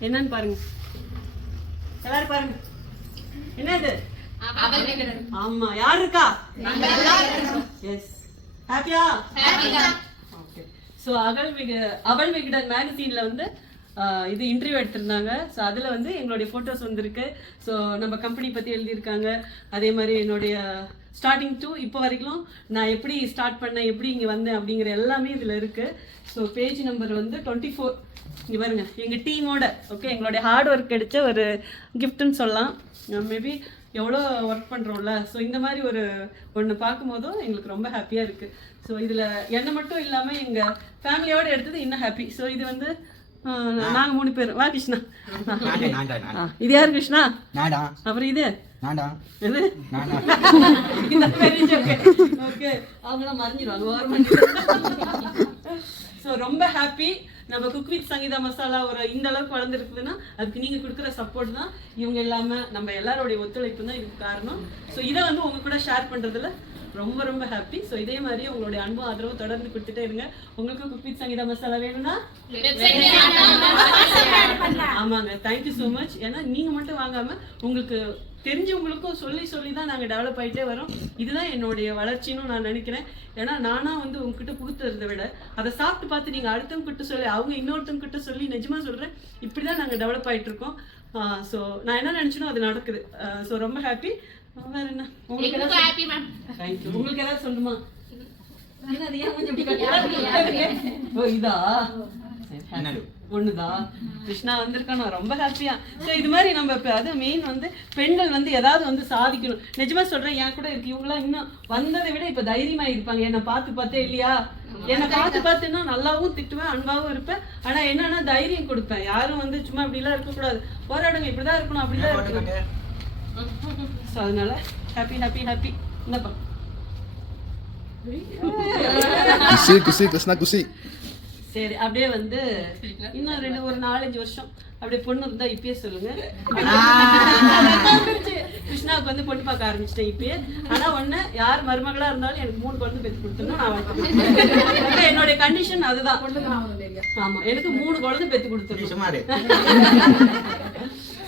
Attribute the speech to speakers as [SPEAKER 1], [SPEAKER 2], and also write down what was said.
[SPEAKER 1] என்னன்னு பாருங்க. எல்லாரும் பாருங்க. என்னது? ஆமா யார் இருக்கா? எஸ் ஹாப்பியா ஓகே ஸோ அகல் விக அவள் விகடன் மேகசீனில் வந்து இது இன்டர்வியூ எடுத்திருந்தாங்க. ஸோ அதில் வந்து எங்களுடைய ஃபோட்டோஸ் வந்திருக்கு. ஸோ நம்ம கம்பெனி பற்றி எழுதியிருக்காங்க. அதே மாதிரி என்னுடைய ஸ்டார்டிங் டு இப்போ வரைக்கும் நான் எப்படி ஸ்டார்ட் பண்ணேன் எப்படி இங்கே வந்தேன் அப்படிங்கிற எல்லாமே இதில் இருக்குது ஸோ பேஜ் நம்பர் வந்து டுவெண்ட்டி ஃபோர் இங்கே பாருங்க. எங்கள் டீமோட ஓகே எங்களுடைய ஹார்ட் ஒர்க் கிடைச்ச ஒரு கிஃப்ட்னு சொல்லலாம். Uh, மேபி எவ்வளோ ஒர்க் பண்ணுறோம்ல ஸோ இந்த மாதிரி ஒரு ஒன்று பார்க்கும்போதும் எங்களுக்கு ரொம்ப ஹாப்பியாக இருக்குது ஸோ இதில் என்னை மட்டும் இல்லாமல் எங்கள் ஃபேமிலியோடு எடுத்தது இன்னும் ஹாப்பி ஸோ இது வந்து நாங்கள் மூணு பேர். வா கிருஷ்ணா. இது யார் கிருஷ்ணா? அப்புறம் இது? இது ஓகே அவங்களாம் மறைஞ்சிருவாங்க ஓரமா ஸோ ரொம்ப ஹாப்பி நம்ம குக் வித் சங்கீதா மசாலா ஒரு இந்த அளவுக்கு வளர்ந்துருக்குதுன்னா அதுக்கு நீங்க கொடுக்குற சப்போர்ட் தான் இவங்க இல்லாம நம்ம எல்லாருடைய ஒத்துழைப்பு தான் இதுக்கு காரணம். ஸோ இதை வந்து உங்க கூட ஷேர் பண்றதுல ரொம்ப ரொம்ப ஹாப்பி ஸோ இதே மாதிரி உங்களுடைய அன்பும் ஆதரவும் தொடர்ந்து கொடுத்துட்டே இருங்க. உங்களுக்கு குக் வித் சங்கீதா மசாலா வேணும்னா? ஆமாங்க. தேங்க்யூ ஸோ மச் ஏன்னா நீங்க மட்டும் வாங்காம உங்களுக்கு தெரிஞ்சவங்களுக்கும் சொல்லி சொல்லி தான் நாங்கள் டெவலப் ஆகிட்டே வரோம். இதுதான் என்னுடைய வளர்ச்சின்னு நான் நினைக்கிறேன். ஏன்னா நானா வந்து உங்ககிட்ட கொடுத்துறத விட அதை சாப்பிட்டு பார்த்து நீங்கள் அடுத்தவங்க கிட்ட சொல்லி அவங்க இன்னொருத்தவங்க கிட்ட சொல்லி நிஜமா சொல்கிறேன் இப்படி தான் நாங்கள் டெவலப் ஆகிட்டு இருக்கோம் ஸோ நான் என்ன நினச்சினோ அது நடக்குது. ஸோ ரொம்ப ஹாப்பி வேற என்ன உங்களுக்கு ஏதாவது தேங்க்யூ உங்களுக்கு ஏதாவது சொல்லணுமா என்ன அது ஏன் கொஞ்சம் இப்படி கட்டுறீங்க? ஓ இதா? சரி, happy.
[SPEAKER 2] என்னது?
[SPEAKER 1] ஒண்ணுதா? கிருஷ்ணா வந்திருக்கான் ரொம்ப ஹாப்பியா ஸோ இது மாதிரி நம்ம இப்போ அது மெயின் வந்து பெண்கள் வந்து ஏதாவது வந்து சாதிக்கணும். நிஜமா சொல்றேன் என் கூட இருக்கு. இவங்களாம் இன்னும் வந்ததை விட இப்போ தைரியமா இருப்பாங்க. என்னை பார்த்து பார்த்தே இல்லையா? என்னை பார்த்து பார்த்துன்னா நல்லாவும் திட்டுவேன் அன்பாவும் இருப்பேன். ஆனா என்னன்னா தைரியம் கொடுப்பேன். யாரும் வந்து சும்மா இப்படிலாம் இருக்கக்கூடாது. போராடுங்க இப்படிதான் இருக்கணும் அப்படிதான் இருக்கணும். ஸோ அதனால ஹாப்பி ஹாப்பி ஹாப்பி என்னப்பா
[SPEAKER 3] குசி குசி கிருஷ்ணா குசி.
[SPEAKER 1] சரி அப்படியே வந்து இன்னும் ரெண்டு ஒரு நாலஞ்சு வருஷம். அப்படியே பொண்ணு இருந்தா இப்பயே சொல்லுங்க. கிருஷ்ணாவுக்கு வந்து பொண்ணு பார்க்க ஆரம்பிச்சிட்டேன் இப்பயே. ஆனா ஒண்ணு யார் மருமகளா இருந்தாலும் எனக்கு மூணு குழந்தை பெற்று கொடுத்தணும் நான். அதான் என்னுடைய கண்டிஷன் அதுதான். ஆமா எனக்கு மூணு குழந்தை பெற்று
[SPEAKER 2] இரு.